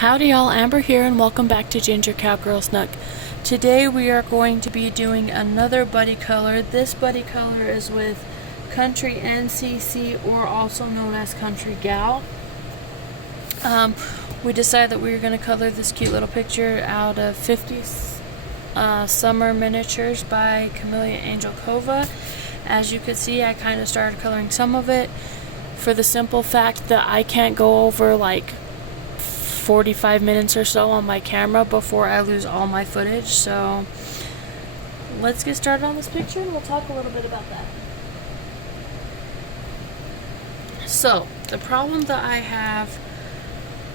Howdy y'all, Amber here and welcome back to Ginger Cowgirl's Nook. Today we are going to be doing another buddy color. This buddy color is with Countryncc, or also known as Country Gal. We decided that we were going to color this cute little picture out of 50s Summer Miniatures by Camellia Angel Kova. As you could see, I kind of started coloring some of it for the simple fact that I can't go over like 45 minutes or so on my camera before I lose all my footage. So let's get started on this picture and we'll talk a little bit about that. So the problem that I have,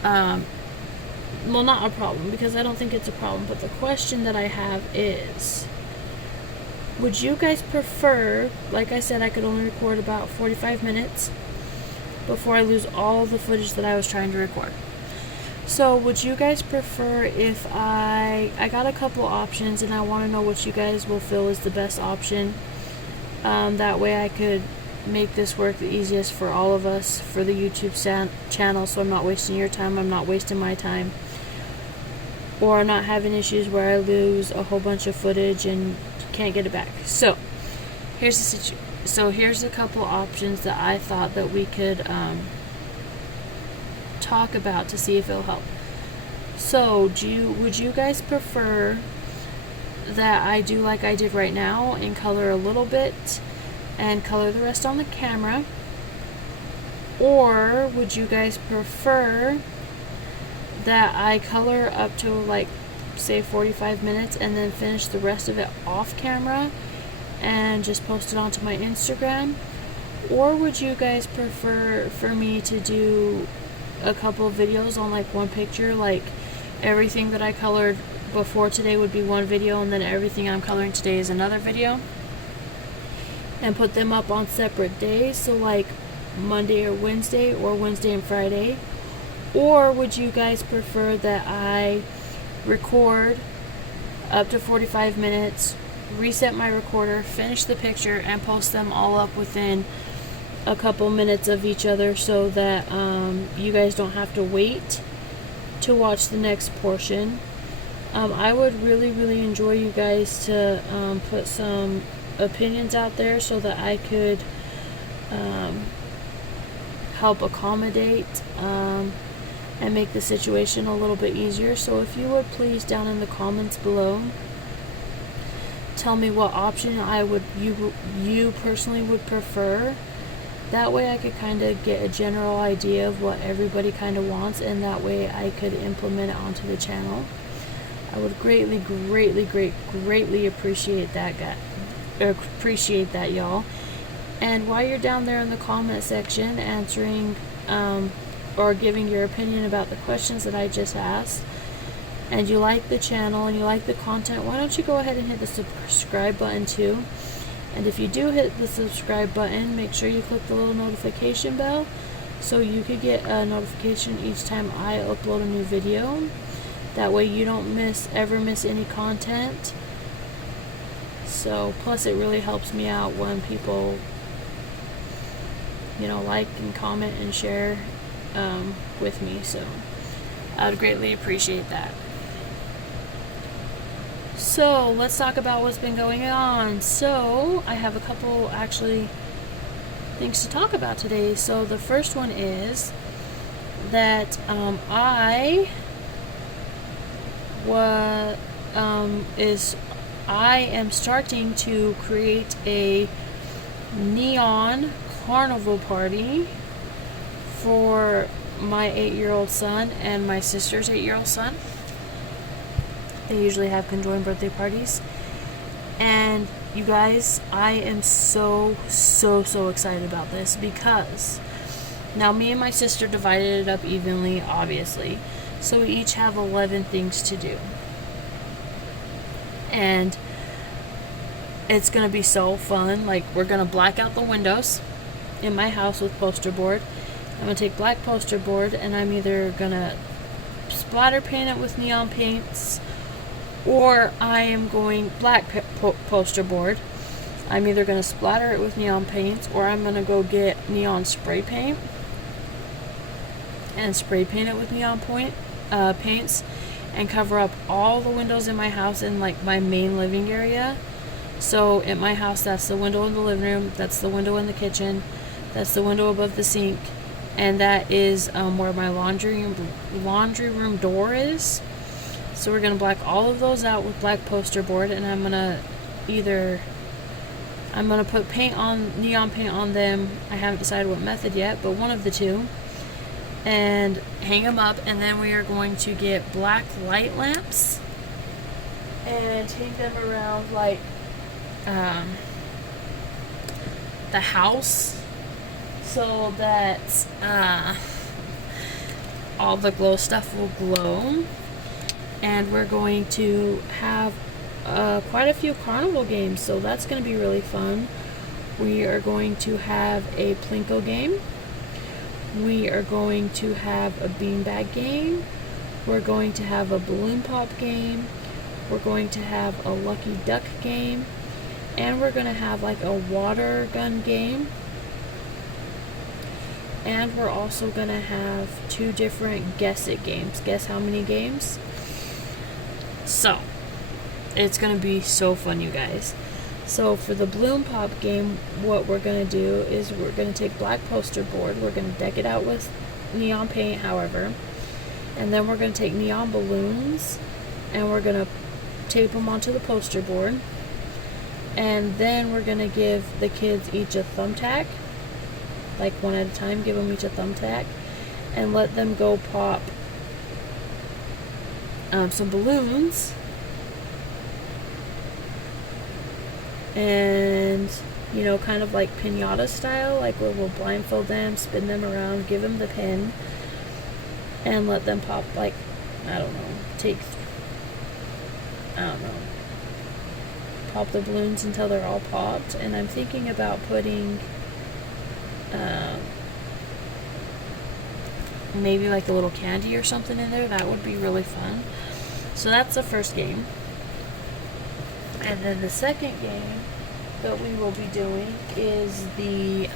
well, not a problem because I don't think it's a problem, but the question that I have is, would you guys prefer, like I said, I could only record about 45 minutes before I lose all the footage that I was trying to record. So would you guys prefer if I got a couple options and I want to know what you guys will feel is the best option. That way I could make this work the easiest for all of us for the YouTube channel, so I'm not wasting your time, I'm not wasting my time, or I'm not having issues where I lose a whole bunch of footage and can't get it back. So here's a couple options that I thought that we could talk about to see if it'll help. So would you guys prefer that I do like I did right now and color a little bit and color the rest on the camera, or would you guys prefer that I color up to like say 45 minutes and then finish the rest of it off camera and just post it onto my Instagram? Or would you guys prefer for me to do a couple of videos on like one picture, like everything that I colored before today would be one video and then everything I'm coloring today is another video, and put them up on separate days, so like Monday or Wednesday, or Wednesday and Friday? Or would you guys prefer that I record up to 45 minutes, reset my recorder, finish the picture, and post them all up within a couple minutes of each other, so that you guys don't have to wait to watch the next portion? I would really enjoy you guys to put some opinions out there so that I could help accommodate and make the situation a little bit easier. So if you would please, down in the comments below, tell me what option you personally would prefer. That way I could kind of get a general idea of what everybody kind of wants, and that way I could implement it onto the channel. I would greatly appreciate that, y'all. And while you're down there in the comment section answering or giving your opinion about the questions that I just asked, and you like the channel and you like the content, why don't you go ahead and hit the subscribe button too? And if you do hit the subscribe button, make sure you click the little notification bell so you could get a notification each time I upload a new video. That way you don't ever miss any content. So plus it really helps me out when people, like and comment and share with me. So I would greatly appreciate that. So let's talk about what's been going on. So I have a couple actually things to talk about today. So the first one is that I am starting to create a neon carnival party for my 8-year-old son and my sister's 8-year-old son. They usually have conjoined birthday parties. And you guys, I am so excited about this, because now me and my sister divided it up evenly, obviously. So we each have 11 things to do. And it's going to be so fun. Like, we're going to black out the windows in my house with poster board. I'm going to take black poster board and I'm either going to splatter paint it with neon paints, or I am going black poster board. I'm either going to splatter it with neon paints, or I'm going to go get neon spray paint and spray paint it with neon paints and cover up all the windows in my house in like my main living area. So at my house, that's the window in the living room, that's the window in the kitchen, that's the window above the sink, and that is where my laundry room door is. So we're gonna black all of those out with black poster board, and I'm gonna put neon paint on them. I haven't decided what method yet, but one of the two, and hang them up. And then we are going to get black light lamps and hang them around like the house, so that all the glow stuff will glow. And we're going to have quite a few carnival games, so that's going to be really fun. We are going to have a Plinko game. We are going to have a beanbag game. We're going to have a balloon pop game. We're going to have a lucky duck game. And we're going to have like a water gun game. And we're also going to have 2 different guess it games. Guess how many games? So, it's going to be so fun, you guys. So for the balloon pop game, what we're going to do is we're going to take black poster board. We're going to deck it out with neon paint, however. And then we're going to take neon balloons and we're going to tape them onto the poster board. And then we're going to give the kids each a thumbtack. Like one at a time, give them each a thumbtack. And let them go pop some balloons. And, you know, kind of like piñata style, like where we'll blindfold them, spin them around, give them the pin, and let them pop, like, pop the balloons until they're all popped. And I'm thinking about putting maybe like a little candy or something in there. That would be really fun. So that's the first game. And then the second game that we will be doing is the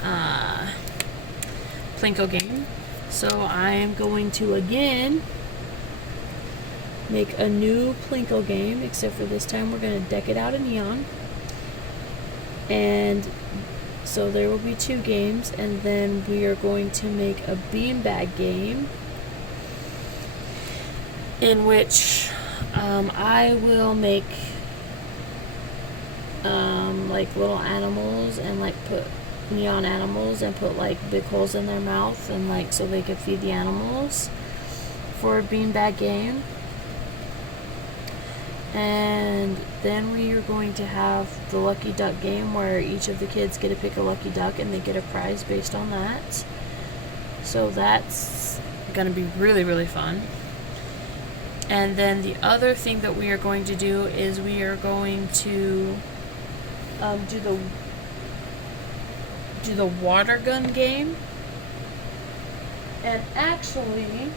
Plinko game. So I am going to again make a new Plinko game, except for this time we're going to deck it out in neon. And so there will be 2 games, and then we are going to make a beanbag game in which I will make like little animals and like put neon animals and put like big holes in their mouth and like so they could feed the animals for a beanbag game. And then we are going to have the lucky duck game where each of the kids get to pick a lucky duck and they get a prize based on that. So that's gonna be really, really fun. And then the other thing that we are going to do is we are going to do the water gun game. And actually,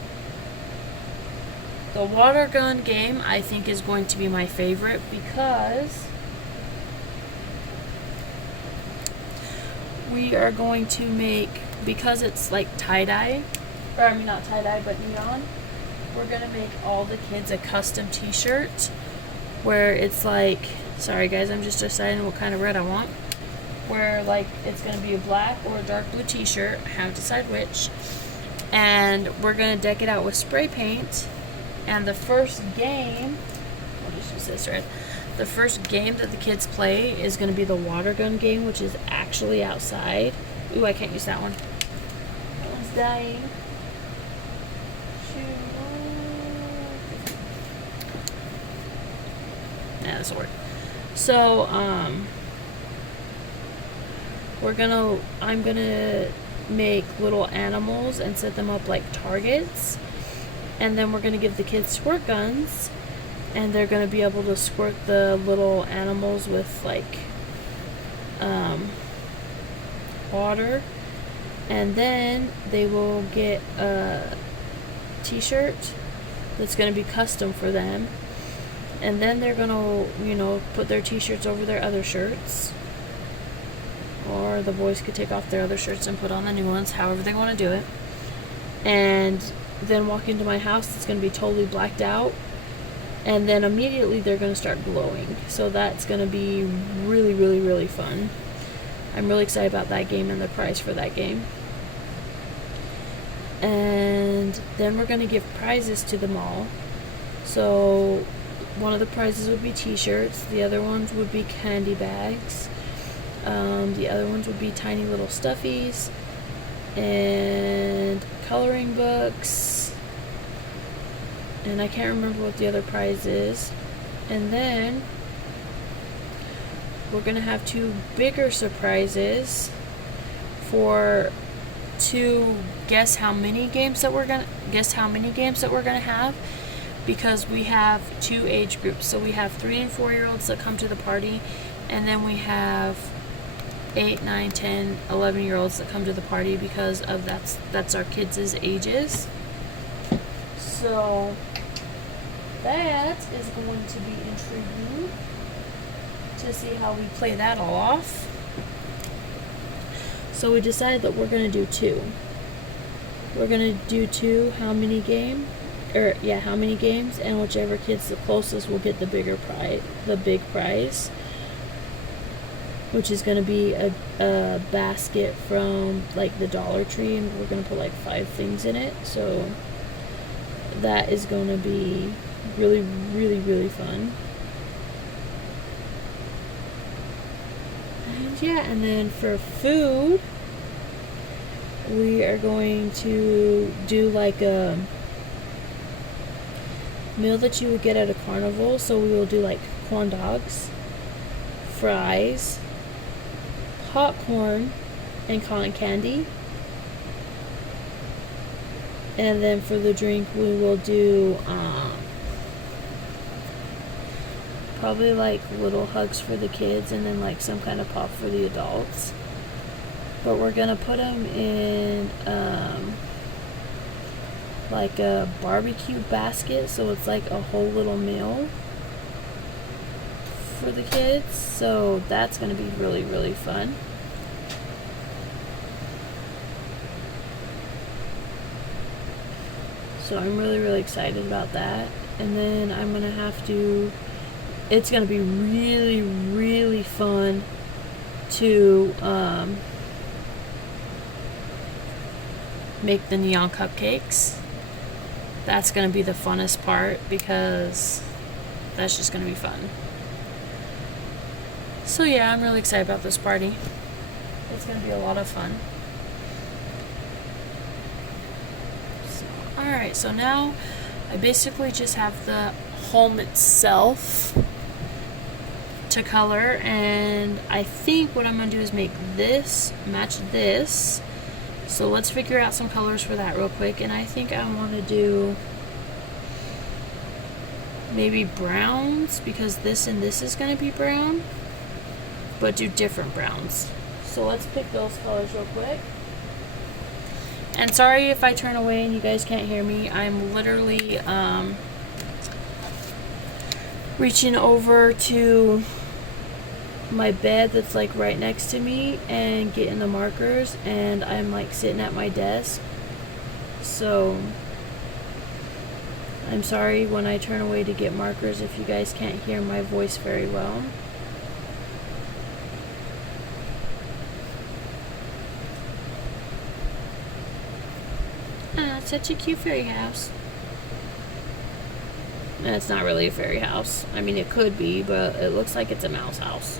the water gun game I think is going to be my favorite because we are going to make, because it's like tie-dye, or I mean not tie-dye but neon, we're going to make all the kids a custom t-shirt where it's like, sorry guys, I'm just deciding what kind of red I want, where like it's going to be a black or a dark blue t-shirt, I have to decide which, and we're going to deck it out with spray paint. And the first game, I'll just use this right, the first game that the kids play is going to be the water gun game, which is actually outside. Ooh, I can't use that one. That one's dying. Yeah, this will work. So, I'm gonna make little animals and set them up like targets. And then we're going to give the kids squirt guns, and they're going to be able to squirt the little animals with like water, and then they will get a t-shirt that's going to be custom for them, and then they're going to, you know, put their t-shirts over their other shirts, or the boys could take off their other shirts and put on the new ones, however they want to do it. And then walk into my house, it's going to be totally blacked out, and then immediately they're going to start glowing. So that's going to be really, really, really fun. I'm really excited about that game and the prize for that game. And then we're going to give prizes to them all. So one of the prizes would be t-shirts, the other ones would be candy bags, the other ones would be tiny little stuffies, and coloring books, and I can't remember what the other prize is. And then we're gonna have 2 bigger surprises for to guess how many games that we're gonna have, because we have 2 age groups. So we have 3 and 4-year-olds that come to the party, and then we have 8, 9, 10, 11-year-olds that come to the party, because of that's our kids' ages. So that is going to be intriguing to see how we play that all off. So we decided that we're going to do 2. We're going to do 2 how many games, and whichever kid's the closest will get the big prize, which is going to be a basket from like the Dollar Tree, and we're going to put like 5 things in it. So that is going to be really, really, really fun. And yeah, and then for food, we are going to do like a meal that you would get at a carnival. So we will do like corn dogs, fries, popcorn, and cotton candy. And then for the drink, we will do probably like little hugs for the kids, and then like some kind of pop for the adults. But we're gonna put them in like a barbecue basket, so it's like a whole little meal for the kids. So that's gonna be really, really fun. So I'm really, really excited about that. And then I'm gonna have to, it's gonna be really, really fun to make the neon cupcakes. That's gonna be the funnest part, because that's just gonna be fun. So yeah, I'm really excited about this party. It's gonna be a lot of fun. Alright, so now I basically just have the home itself to color, and I think what I'm going to do is make this match this. So let's figure out some colors for that real quick, and I think I want to do maybe browns, because this and this is going to be brown, but do different browns. So let's pick those colors real quick. And sorry if I turn away and you guys can't hear me. I'm literally reaching over to my bed that's like right next to me and getting the markers, and I'm like sitting at my desk. So I'm sorry when I turn away to get markers if you guys can't hear my voice very well. Such a cute fairy house. And it's not really a fairy house. I mean, it could be, but it looks like it's a mouse house.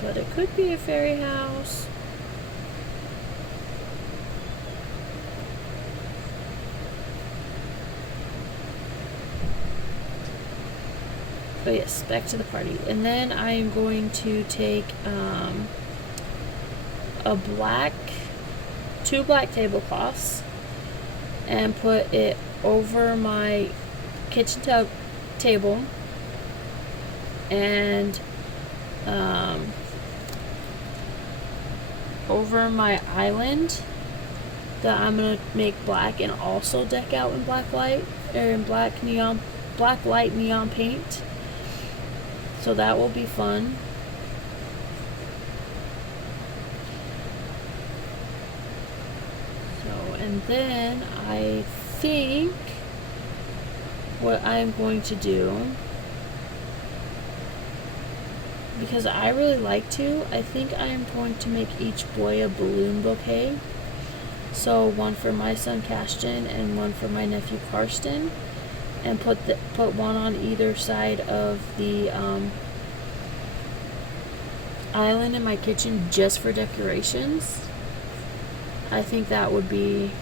But it could be a fairy house. But yes, back to the party. And then I am going to take two black tablecloths and put it over my kitchen table, and over my island that I'm gonna make black and also deck out in black light, or in black light neon paint. So that will be fun. So And then I think what I'm going to do, because I really like to, I think I am going to make each boy a balloon bouquet. So one for my son Cashton and one for my nephew Karsten, and put one on either side of the island in my kitchen just for decorations. I think that would be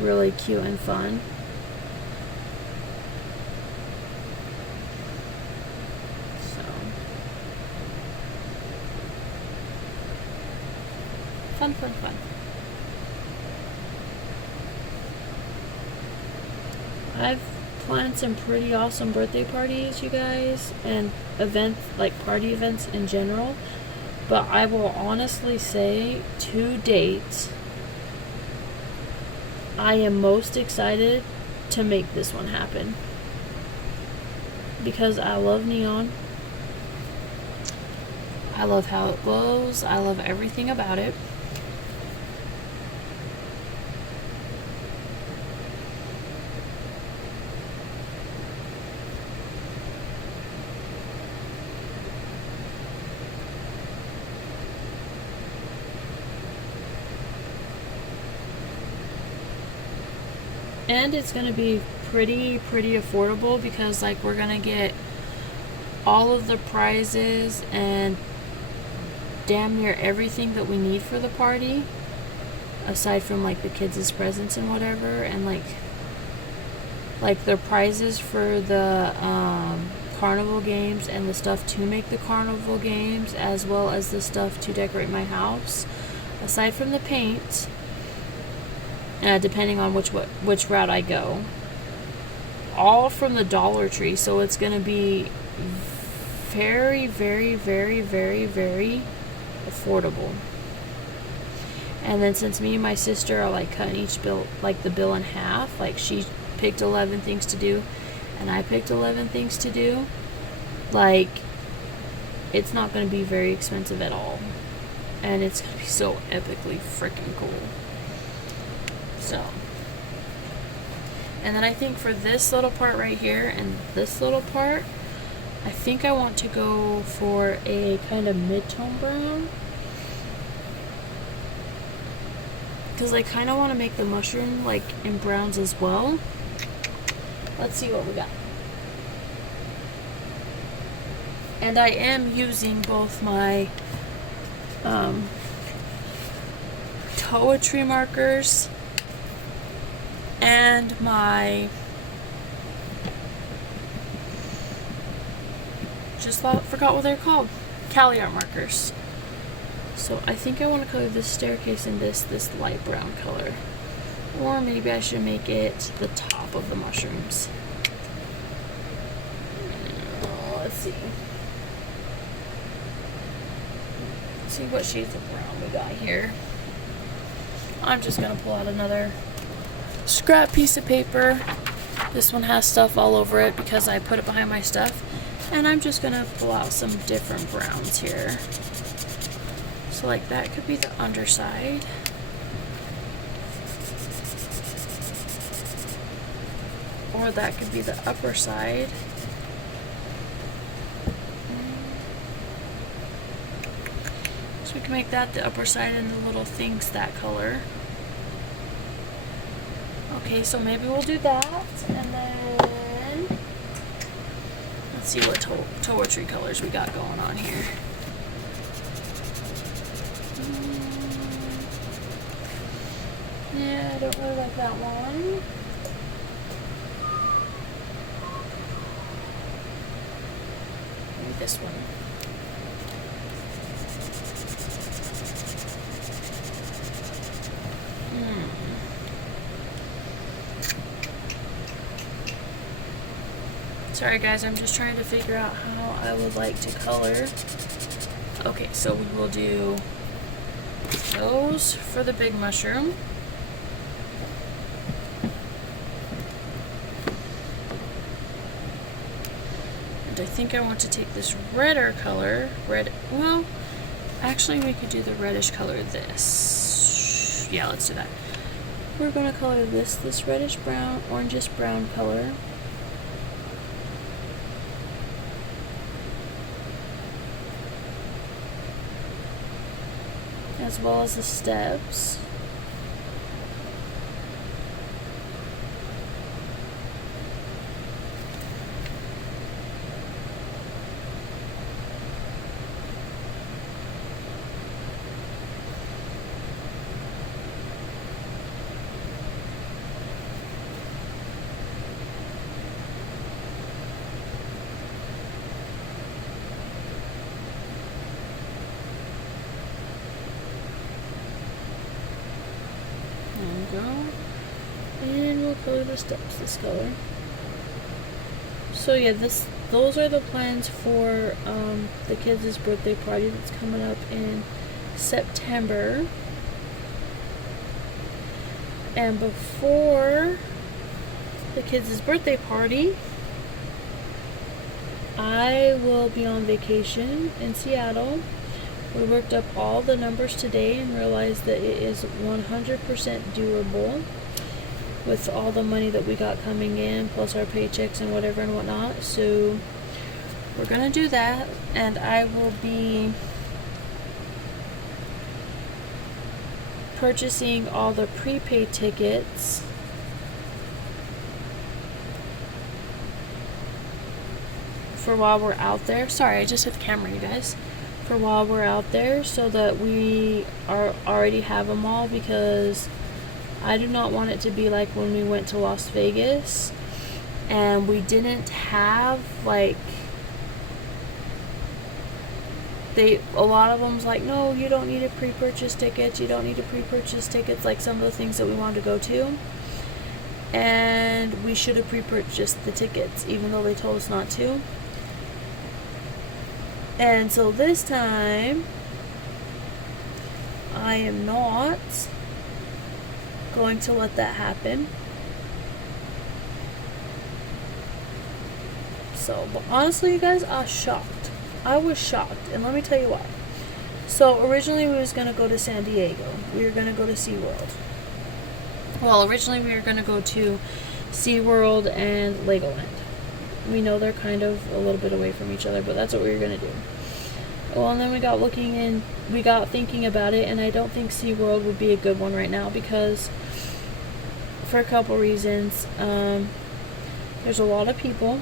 really cute and fun. So fun. I've planned some pretty awesome birthday parties, you guys, and events, like party events in general. But I will honestly say, to date, I am most excited to make this one happen. Because I love neon. I love how it glows. I love everything about it. And it's going to be pretty affordable, because like we're going to get all of the prizes and damn near everything that we need for the party, aside from like the kids' presents and whatever, and like the prizes for the carnival games and the stuff to make the carnival games, as well as the stuff to decorate my house, aside from the paint. Depending on which route I go, all from the Dollar Tree. So it's going to be very affordable. And then since me and my sister are like cutting the bill in half, like she picked 11 things to do and I picked 11 things to do, like it's not going to be very expensive at all, and it's going to be so epically freaking cool. So, and then I think for this little part right here and this little part, I think I want to go for a kind of mid-tone brown, because I kind of want to make the mushroom like in browns as well. Let's see what we got. And I am using both my poetry markers and my forgot what they're called, Cali art markers. So I think I want to color this staircase in this light brown color, or maybe I should make it the top of the mushrooms. Let's see what shades of brown we got here. I'm just gonna pull out another scrap piece of paper. This one has stuff all over it because I put it behind my stuff, and I'm just gonna pull out some different browns here. So like that could be the underside, or that could be the upper side. So we can make that the upper side and the little things that color. Okay, so maybe we'll do that, and then let's see what poetry colors we got going on here. Yeah, I don't really like that one. Maybe this one. Sorry guys, I'm just trying to figure out how I would like to color. Okay, so we will do those for the big mushroom. And I think I want to take this redder color, well, actually we could do the reddish color this. yeah, let's do that. We're going to color this reddish brown, orangish brown color. As well as the steps. And we'll color the steps this color. So yeah, those are the plans for the kids' birthday party that's coming up in September. And before the kids' birthday party, I will be on vacation in Seattle. We worked up all the numbers today and realized that it is 100% doable with all the money that we got coming in, plus our paychecks and whatever and whatnot. So we're gonna do that, and I will be purchasing all the prepaid tickets for while we're out there. Sorry, I just hit the camera, you guys. For while we're out there, so that we already have them all, because I do not want it to be like when we went to Las Vegas and we didn't have, like, a lot of them's like, no, you don't need to pre-purchase tickets, like some of the things that we wanted to go to, and we should have pre-purchased the tickets even though they told us not to. And so this time, I am not going to let that happen. So, but honestly, you guys, I was shocked. And let me tell you why. So, originally we was going to go to San Diego. We were going to go to SeaWorld. Well, originally we were going to go to SeaWorld and Legoland. We know they're kind of a little bit away from each other, but that's what we were going to do. Well, and then we got thinking about it, and I don't think SeaWorld would be a good one right now, because for a couple reasons. There's a lot of people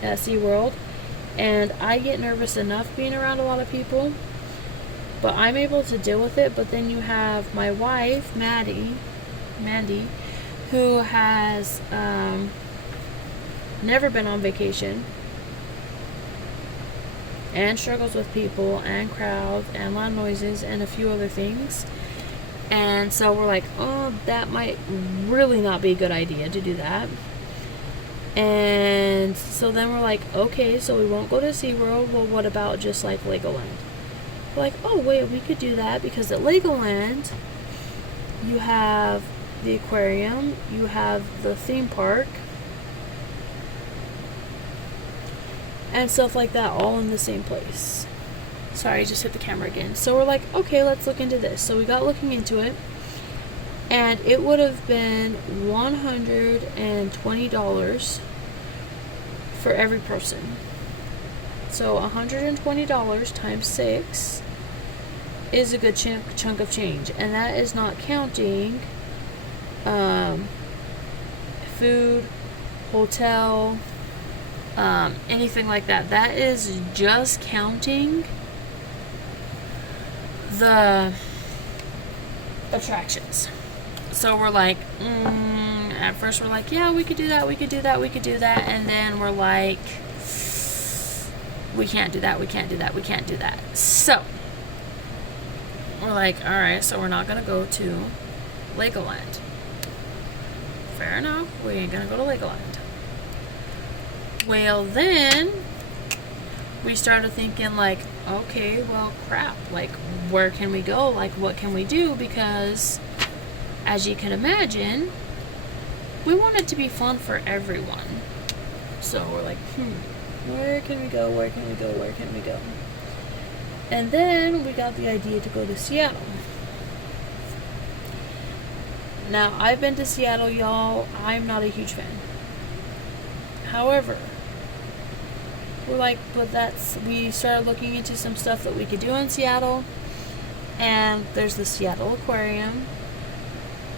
at SeaWorld, and I get nervous enough being around a lot of people, but I'm able to deal with it. But then you have my wife, Mandy, who has never been on vacation and struggles with people and crowds and loud noises and a few other things. And so we're like, oh, that might really not be a good idea to do that. And so then we're like, okay, so we won't go to SeaWorld. Well, what about just like Legoland? We're like, oh wait, we could do that, because at Legoland you have the aquarium, you have the theme park, and stuff like that, all in the same place. Sorry, I just hit the camera again. So we're like, okay, let's look into this. So we got looking into it, and it would have been $120 for every person. So $120 times 6 is a good chunk of change, and that is not counting food, hotel, anything like that. That is just counting the attractions. So we're like, at first we're like, yeah, we could do that, and then we're like, we can't do that. So we're like, alright, so we're not gonna go to Legoland. Fair enough, we ain't gonna go to Legoland. Well, then we started thinking, like, okay, well, crap, like, where can we go? Like, what can we do? Because, as you can imagine, we want it to be fun for everyone. So we're like, where can we go? And then we got the idea to go to Seattle. Now, I've been to Seattle, y'all. I'm not a huge fan. However, we're like, we started looking into some stuff that we could do in Seattle. And there's the Seattle Aquarium.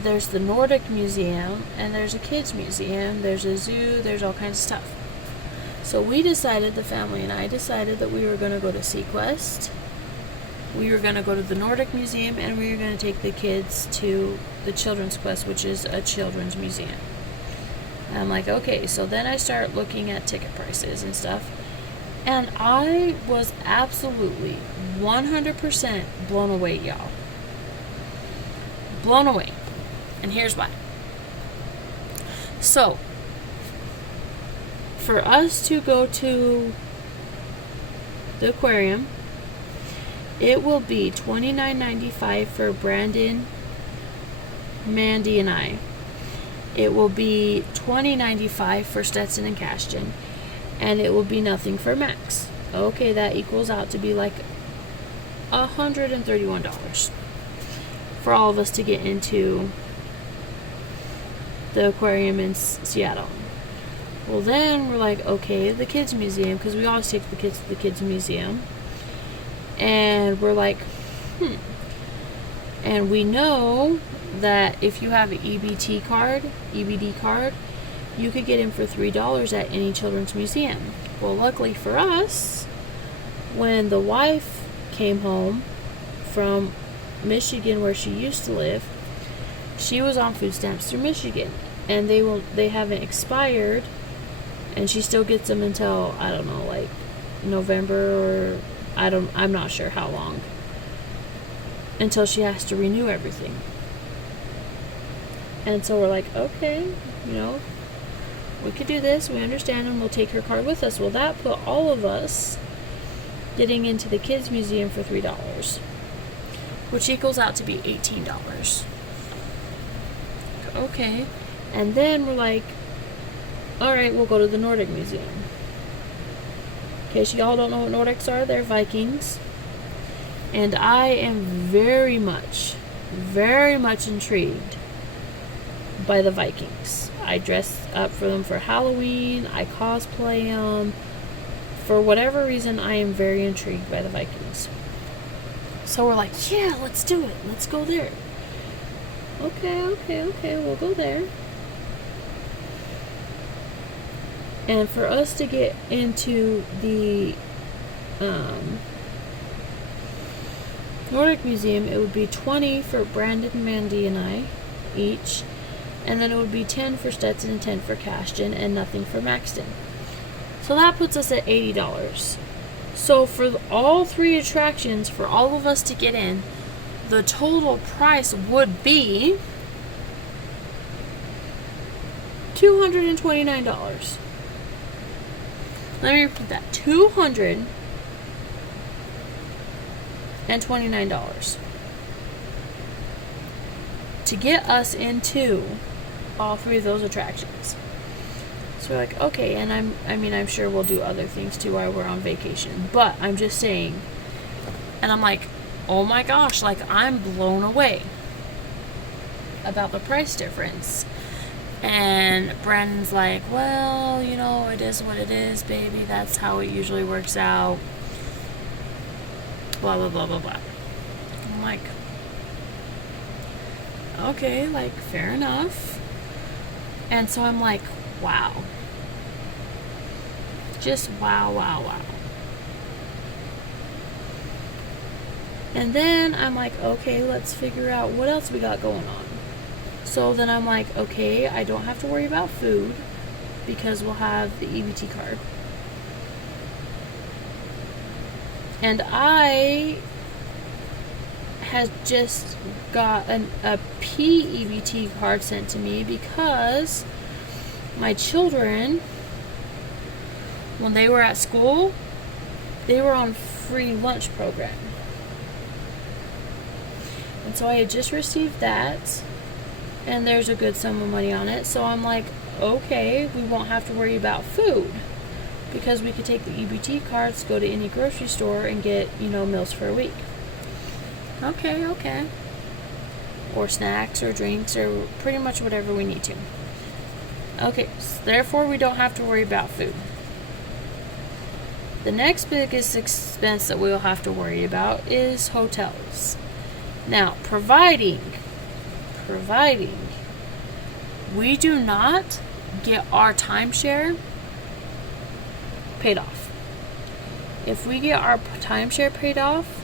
There's the Nordic Museum. And there's a kids museum. There's a zoo. There's all kinds of stuff. So we decided, the family and I decided, that we were going to go to SeaQuest. We were going to go to the Nordic Museum, and we were going to take the kids to the Children's Quest, which is a children's museum. And I'm like, okay, so then I start looking at ticket prices and stuff, and I was absolutely 100% blown away, y'all. Blown away. And here's why. So, for us to go to the aquarium, it will be $29.95 for Brandon, Mandy, and I. It will be $20.95 for Stetson and Cashton. And it will be nothing for Max. Okay, that equals out to be like $131 for all of us to get into the aquarium in Seattle. Well, then we're like, okay, the kids museum, because we always take the kids to the kids museum. And we're like, And we know that if you have an EBD card, you could get in for $3 at any children's museum. Well, luckily for us, when the wife came home from Michigan, where she used to live, she was on food stamps through Michigan, and they haven't expired, and she still gets them until, I don't know, like November, or I'm not sure how long, until she has to renew everything. And so we're like, okay, we could do this, we understand, and we'll take her card with us. Well, that put all of us getting into the kids museum for $3, which equals out to be $18. Okay. And then we're like, alright, we'll go to the Nordic Museum. In case y'all don't know what Nordics are, they're Vikings. And I am very much intrigued by the Vikings. I dress up for them for Halloween. I cosplay them. For whatever reason, I am very intrigued by the Vikings. So we're like, yeah, let's do it. Let's go there. Okay, we'll go there. And for us to get into the Nordic Museum, it would be $20 for Brandon, Mandy, and I each. And then it would be $10 for Stetson and $10 for Cashton, and nothing for Maxton. So that puts us at $80. So for all three attractions, for all of us to get in, the total price would be $229. Let me repeat that. $229 to get us into all three of those attractions. So we're like, okay, and I'm sure we'll do other things too while we're on vacation. But I'm just saying, and I'm like, oh my gosh, like I'm blown away about the price difference. And Brandon's like, well, it is what it is, baby. That's how it usually works out. Blah, blah, blah, blah, blah. I'm like, okay, like, fair enough. And so I'm like, wow. Just wow. And then I'm like, okay, let's figure out what else we got going on. So then I'm like, okay, I don't have to worry about food because we'll have the EBT card. And I had just got a PEBT card sent to me because my children, when they were at school, they were on free lunch program. And so I had just received that, and there's a good sum of money on it. So I'm like, okay, we won't have to worry about food because we could take the EBT cards, go to any grocery store, and get, meals for a week. Okay. or snacks or drinks or pretty much whatever we need to. Okay, so therefore we don't have to worry about food. The next biggest expense that we'll have to worry about is hotels. Now, providing we do not get our timeshare paid off. If we get our timeshare paid off,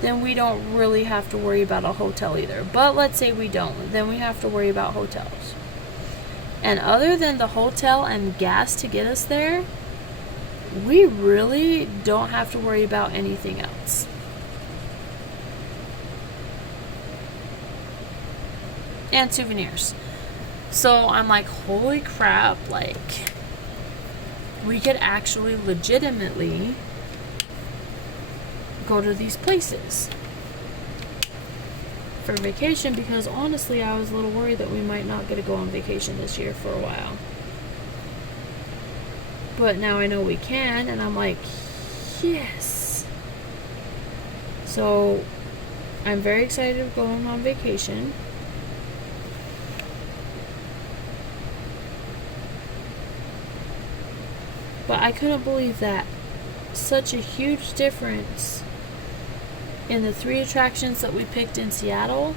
then we don't really have to worry about a hotel either. But let's say we don't, then we have to worry about hotels. And other than the hotel and gas to get us there, we really don't have to worry about anything else. And souvenirs. So I'm like, holy crap, like, we could actually legitimately go to these places for vacation, because honestly I was a little worried that we might not get to go on vacation this year for a while. But now I know we can, and I'm like, yes. So I'm very excited of going on vacation. But I couldn't believe that such a huge difference in the 3 attractions that we picked in Seattle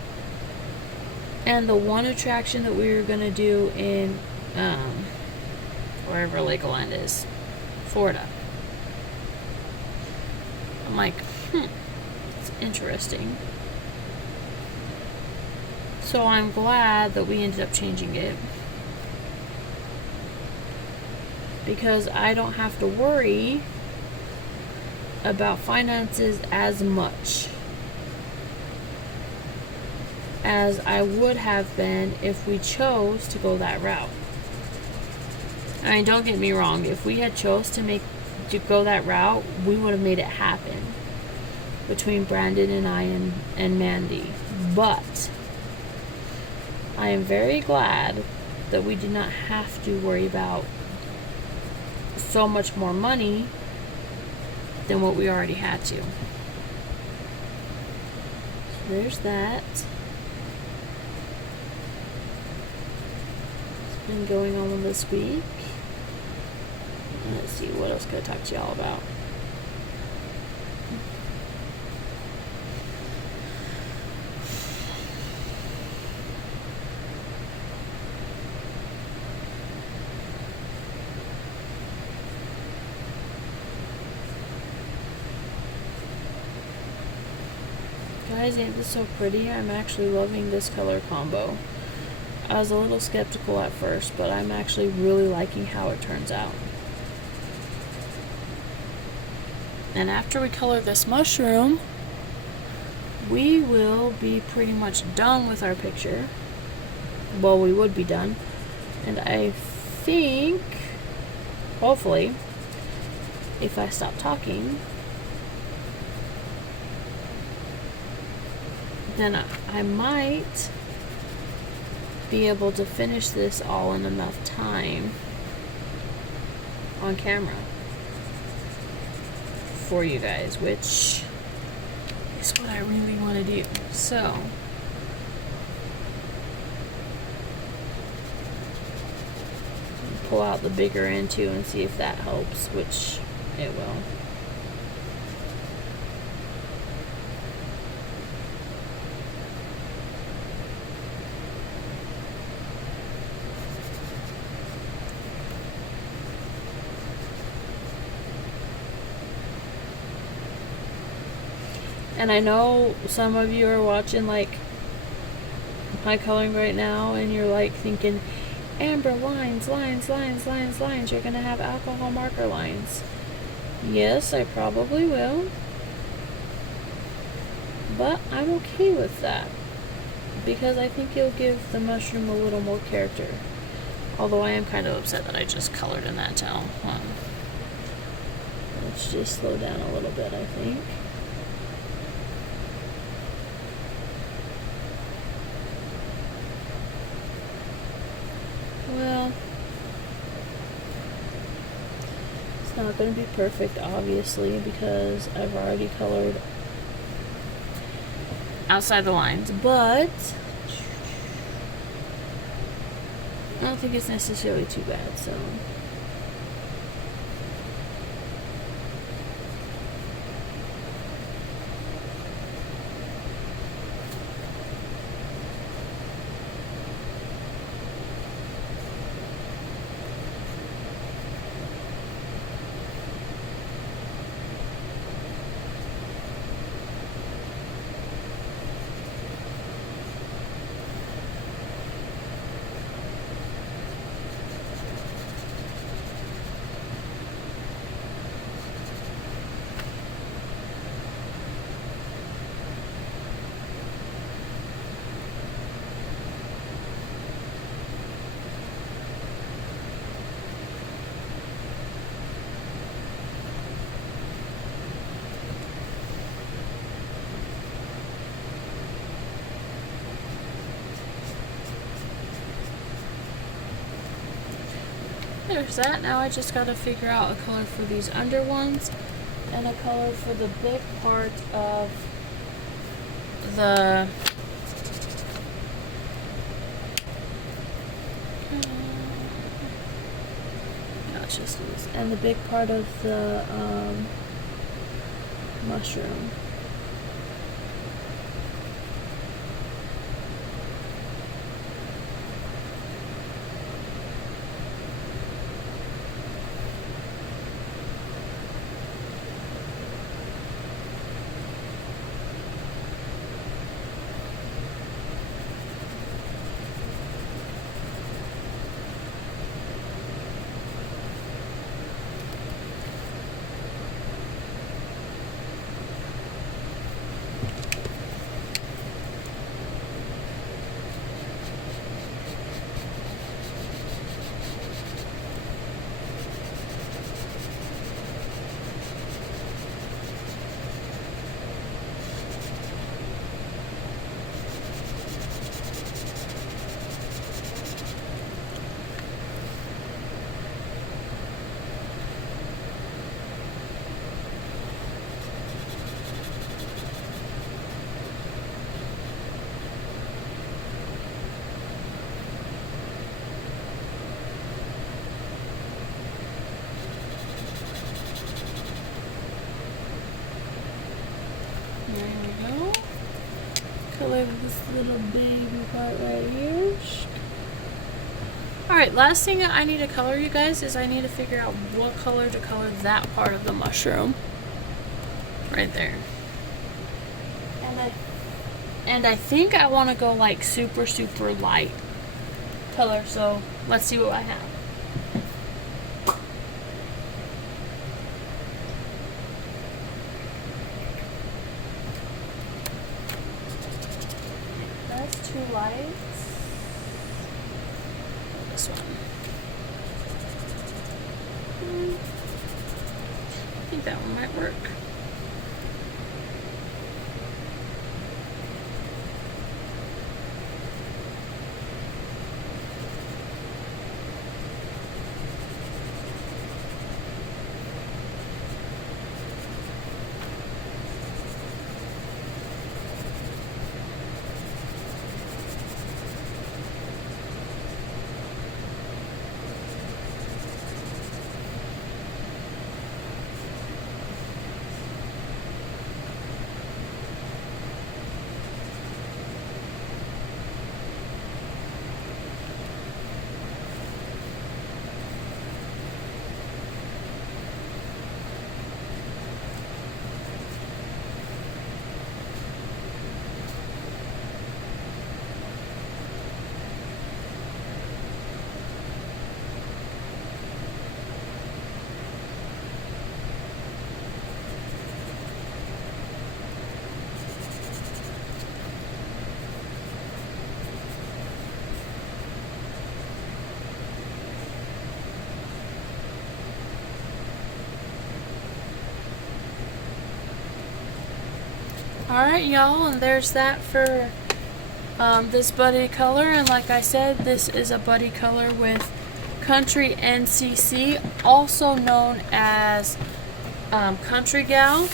and the 1 attraction that we were going to do in wherever Legoland is, Florida. I'm like, it's interesting. So I'm glad that we ended up changing it, because I don't have to worry about finances as much as I would have been if we chose to go that route. I mean, don't get me wrong, if we had chose to go that route, we would have made it happen between Brandon and I and Mandy. But I am very glad that we did not have to worry about so much more money than what we already had to. So there's that. It's been going on this week. Let's see, what else could I talk to y'all about? Guys, ain't this so pretty? I'm actually loving this color combo. I was a little skeptical at first, but I'm actually really liking how it turns out. And after we color this mushroom, we will be pretty much done with our picture. Well, we would be done. And I think, hopefully, if I stop talking, then I might be able to finish this all in enough time on camera for you guys, which is what I really want to do. So pull out the bigger end too and see if that helps, which it will. And I know some of you are watching like my coloring right now, and you're like thinking, Amber, lines, lines, lines, lines, lines. You're gonna have alcohol marker lines. Yes, I probably will. But I'm okay with that, because I think it'll give the mushroom a little more character. Although I am kind of upset that I just colored in that towel. Let's just slow down a little bit, I think. Well, it's not going to be perfect, obviously, because I've already colored outside the lines, but I don't think it's necessarily too bad, so. There's that. Now I just gotta figure out a color for these under ones and a color for the big part of the no, it's just this, and the big part of the mushroom. Color this little baby part right here. Alright, last thing I need to color, you guys, is I need to figure out what color to color that part of the mushroom. Right there. And I think I want to go like super, super light color, so let's see what I have. That's two lights. This one. I think that one might work. Alright, y'all, and there's that for this buddy color. And like I said, this is a buddy color with Countryncc, also known as Country Gal.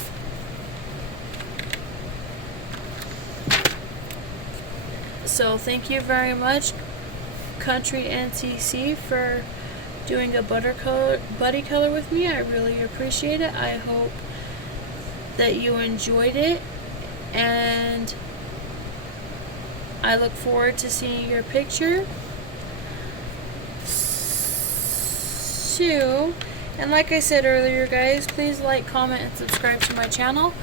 So thank you very much, Countryncc for doing a buddy color with me. I really appreciate it. I hope that you enjoyed it, and I look forward to seeing your picture. So, and like I said earlier, guys, please like, comment, and subscribe to my channel.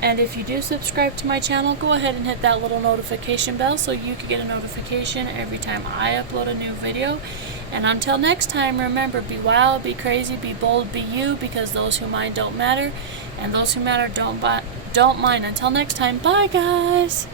And if you do subscribe to my channel, go ahead and hit that little notification bell so you can get a notification every time I upload a new video. And until next time, remember, be wild, be crazy, be bold, be you, because those who mind don't matter, and those who matter don't mind. Until next time, bye guys!